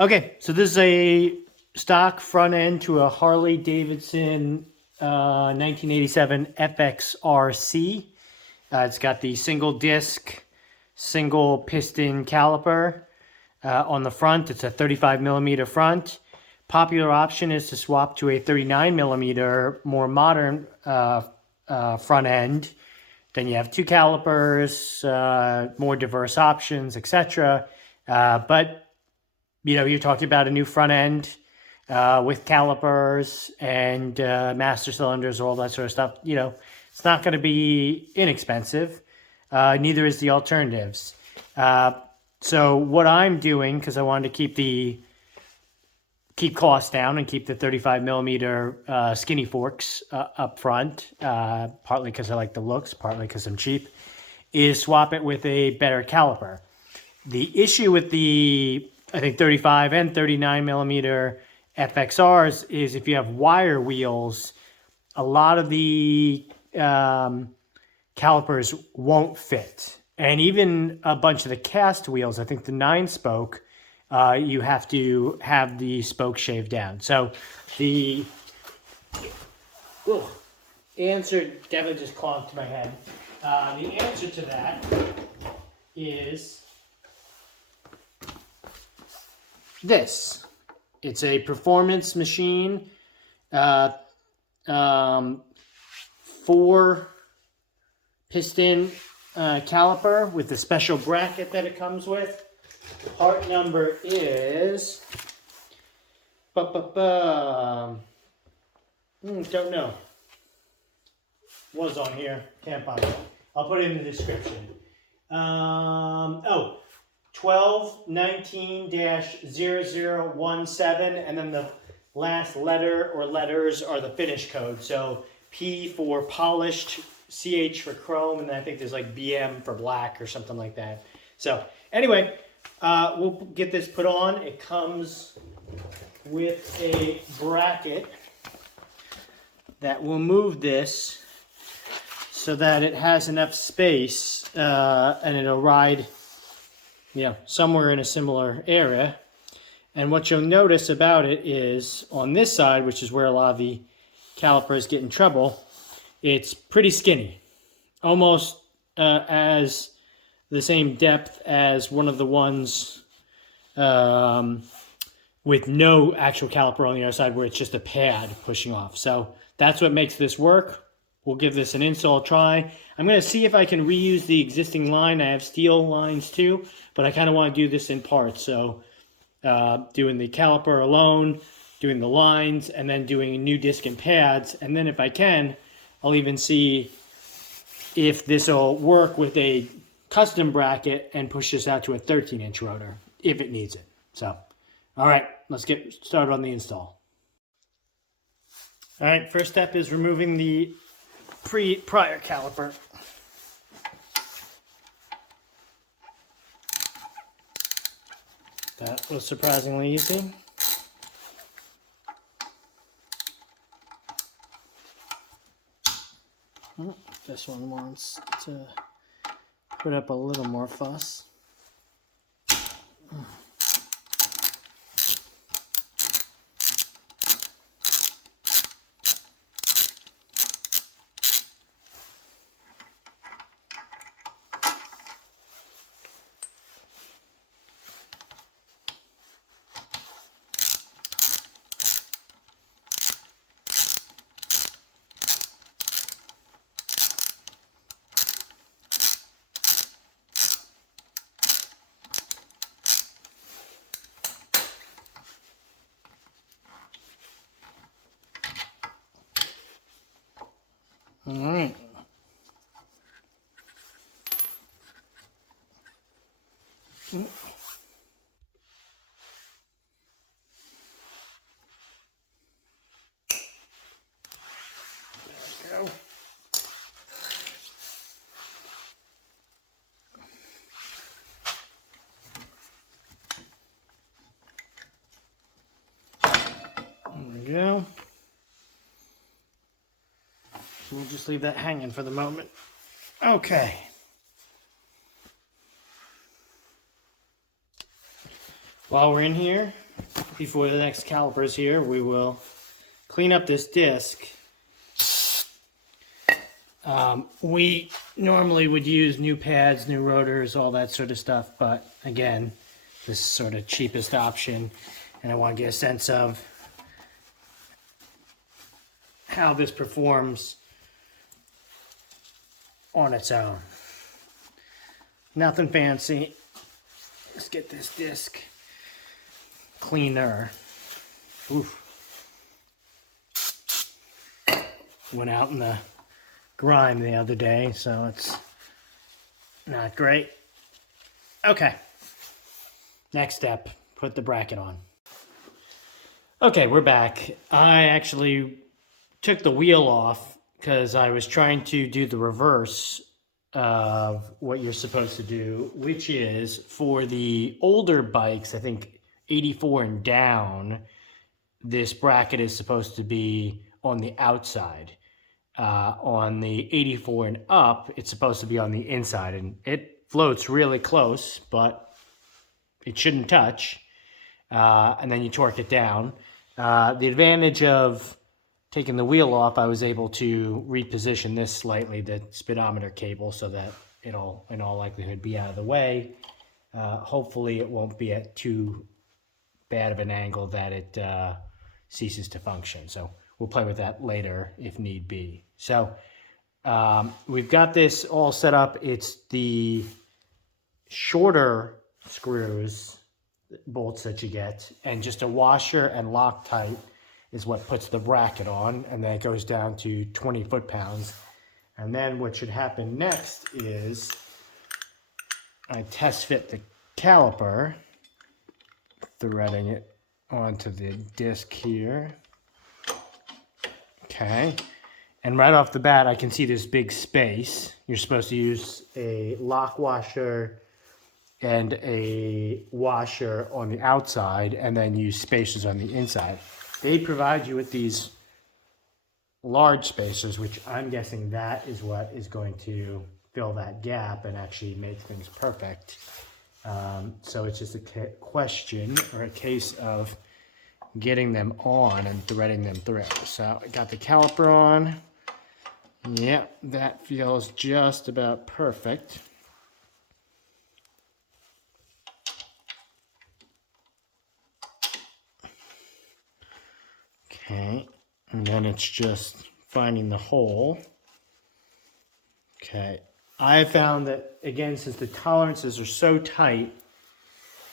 Okay, so this is a stock front end to a Harley Davidson 1987 FXRC. It's got the single disc, single piston caliper on the front. It's a 35 millimeter front. Popular option is to swap to a 39 millimeter, more modern front end. Then you have two calipers, more diverse options, etc. But you know, you're talking about a new front end with calipers and master cylinders, all that sort of stuff. You know, it's not going to be inexpensive. Neither is the alternatives. So what I'm doing, because I wanted to keep costs down and keep the 35 millimeter skinny forks up front, partly because I like the looks, partly because I'm cheap, is swap it with a better caliper. The issue with the, I think, 35 and 39 millimeter FXRs is if you have wire wheels, a lot of the calipers won't fit. And even a bunch of the cast wheels, I think the 9-spoke, you have to have the spoke shaved down. So the answer definitely just clonked my head. The answer to that is this. It's a performance machine, 4-piston caliper with the special bracket that it comes with. Part number is, don't know. Was on here, can't find it. I'll put it in the description. 1219-0017, and then the last letter or letters are the finish code. So P for polished, CH for chrome, and then I think there's like BM for black or something like that. So anyway, we'll get this put on. It comes with a bracket that will move this so that it has enough space and it'll ride, you know, somewhere in a similar area. And what you'll notice about it is on this side, which is where a lot of the calipers get in trouble, it's pretty skinny, almost as the same depth as one of the ones with no actual caliper on the other side, where it's just a pad pushing off. So that's what makes this work. We'll give this an install try. I'm going to see if I can reuse the existing line. I have steel lines too, but I kind of want to do this in parts. So doing the caliper alone, doing the lines, and then doing new disc and pads. And then if I can, I'll even see if this will work with a custom bracket and push this out to a 13-inch rotor if it needs it. So, all right, let's get started on the install. All right, first step is removing the prior caliper. That was surprisingly easy. This one wants to put up a little more fuss. All right. There we go. There we go. We'll just leave that hanging for the moment. Okay. While we're in here, before the next calipers here, we will clean up this disc. We normally would use new pads, new rotors, all that sort of stuff, but again, this is sort of cheapest option, and I want to get a sense of how this performs on its own. Nothing fancy. Let's get this disc cleaner. Oof. Went out in the grime the other day, so it's not great. Okay. Next step, put the bracket on. Okay, we're back. I actually took the wheel off because I was trying to do the reverse of what you're supposed to do, which is for the older bikes, I think 84 and down, this bracket is supposed to be on the outside. On the 84 and up, it's supposed to be on the inside, and it floats really close, but it shouldn't touch, and then you torque it down. The advantage of taking the wheel off, I was able to reposition this slightly, the speedometer cable, so that it'll, in all likelihood, be out of the way. Hopefully it won't be at too bad of an angle that it ceases to function. So we'll play with that later if need be. So we've got this all set up. It's the shorter screws, bolts that you get, and just a washer and Loctite is what puts the bracket on, and then it goes down to 20 foot-pounds. And then what should happen next is I test fit the caliper, threading it onto the disc here. Okay, and right off the bat I can see this big space. You're supposed to use a lock washer and a washer on the outside, and then use spacers on the inside. They provide you with these large spacers, which I'm guessing that is what is going to fill that gap and actually make things perfect. So it's just a question or a case of getting them on and threading them through. So I got the caliper on. Yep, that feels just about perfect. Okay, and then it's just finding the hole. Okay, I found that, again, since the tolerances are so tight,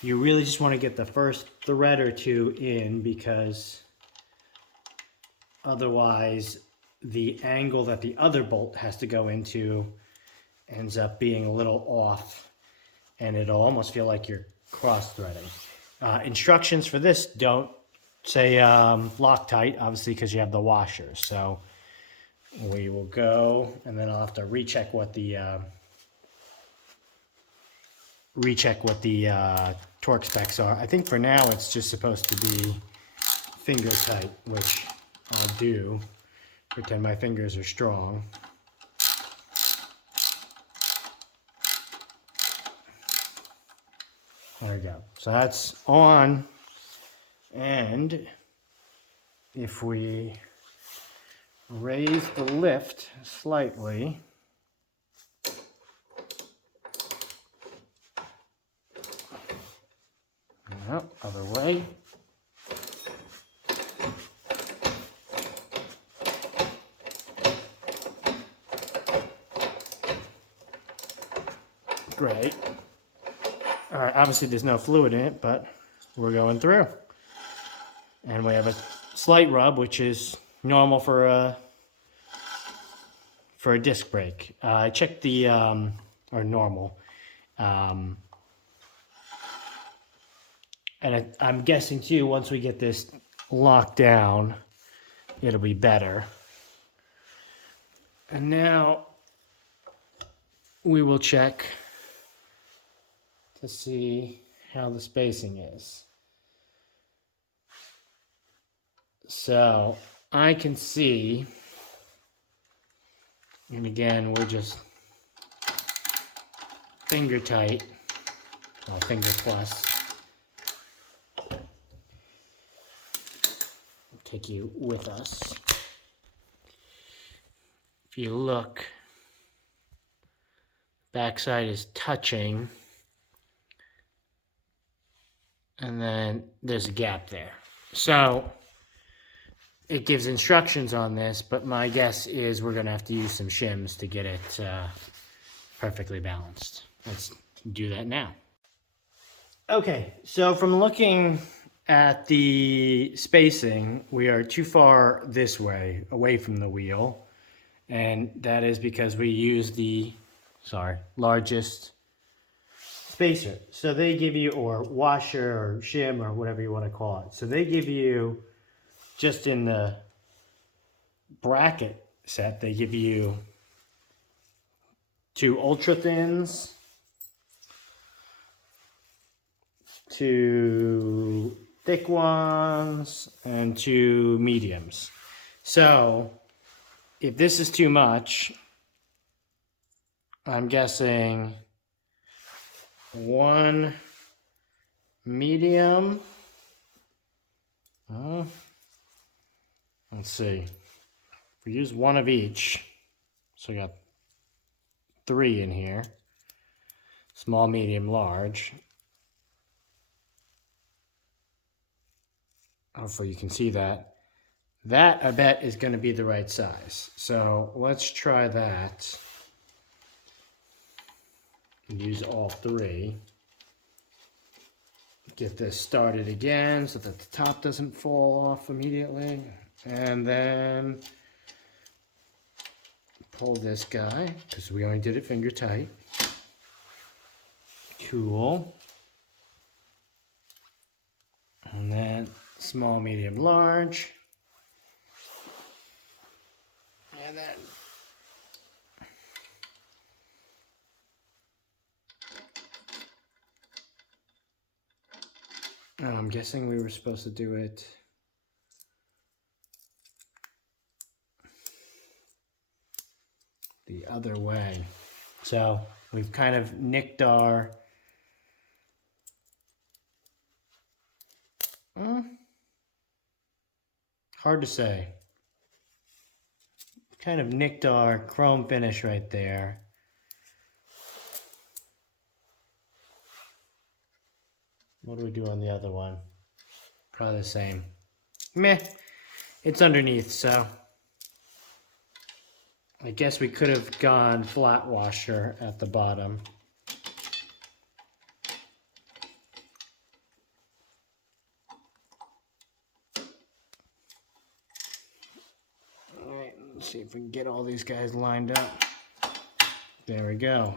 you really just want to get the first thread or two in, because otherwise the angle that the other bolt has to go into ends up being a little off, and it'll almost feel like you're cross-threading. Instructions for this don't say Loctite, obviously, because you have the washers. So we will go, and then I'll have to recheck what the torque specs are. I think for now it's just supposed to be finger tight, which I'll do. Pretend my fingers are strong. There we go. So that's on. And if we raise the lift slightly, no, other way. Great. All right, obviously there's no fluid in it, but we're going through. And we have a slight rub, which is normal for a disc brake. I checked the, or normal. And I'm guessing too, once we get this locked down, it'll be better. And now we will check to see how the spacing is. So I can see, and again, we're just finger tight, well, finger plus. take you with us. If you look, backside is touching, and then there's a gap there. So it gives instructions on this, but my guess is we're gonna have to use some shims to get it perfectly balanced. Let's do that now. Okay, so from looking at the spacing, we are too far this way, away from the wheel. And that is because we use the, largest spacer. So they give you, or washer, or shim, or whatever you want to call it. So they give you, just in the bracket set, they give you 2 ultra thins, 2 thick ones, and 2 mediums. So if this is too much, I'm guessing 1 medium. Let's see. If we use 1 of each, so we got 3 in here. Small, medium, large. Hopefully you can see that. That, I bet, is going to be the right size. So let's try that. Use all 3. Get this started again so that the top doesn't fall off immediately. And then pull this guy, because we only did it finger tight. Cool. And then small, medium, large. And then I'm guessing we were supposed to do it the other way. So we've kind of nicked our hard to say. Kind of nicked our chrome finish right there. What do we do on the other one? Probably the same. Meh. It's underneath, so I guess we could have gone flat washer at the bottom. Alright, let's see if we can get all these guys lined up. There we go.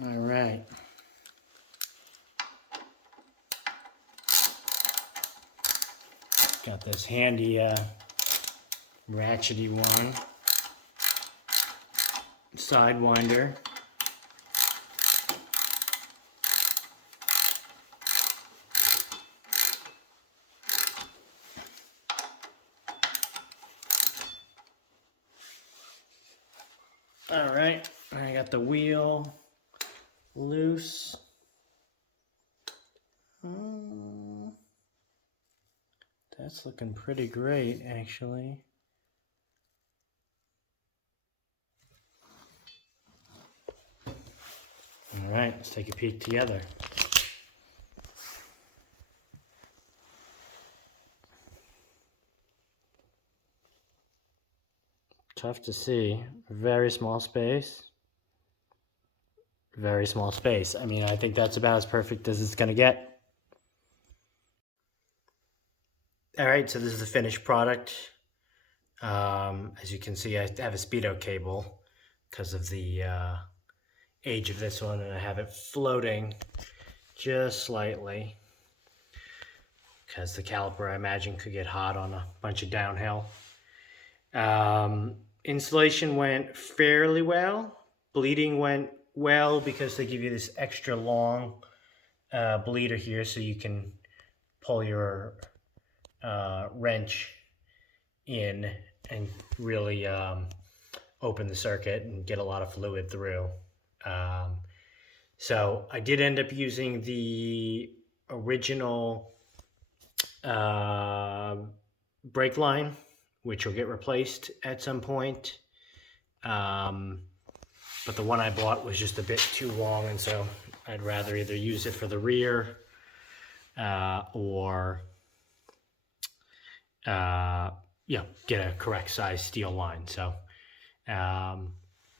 All right. Got this handy ratchety one. Sidewinder. All right, I got the wheel loose. That's looking pretty great, actually. All right, let's take a peek together. Tough to see. Very small space. Very small space. I mean, I think that's about as perfect as it's going to get. All right, so this is the finished product. As you can see, I have a Speedo cable because of the age of this one, and I have it floating just slightly because the caliper, I imagine, could get hot on a bunch of downhill. Installation went fairly well. Bleeding went well because they give you this extra long bleeder here so you can pull your wrench in and really open the circuit and get a lot of fluid through. So I did end up using the original brake line, which will get replaced at some point. But the one I bought was just a bit too long, and so I'd rather either use it for the rear or get a correct size steel line. So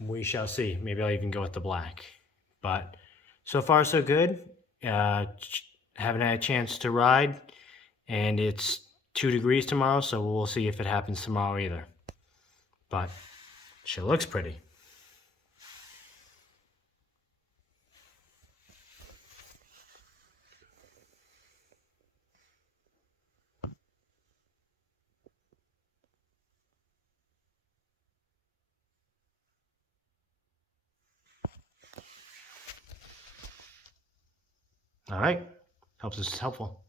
we shall see. Maybe I'll even go with the black. But so far so good. Haven't had a chance to ride, and it's 2 degrees tomorrow, so we'll see if it happens tomorrow either. But she looks pretty. All right. Helps us helpful.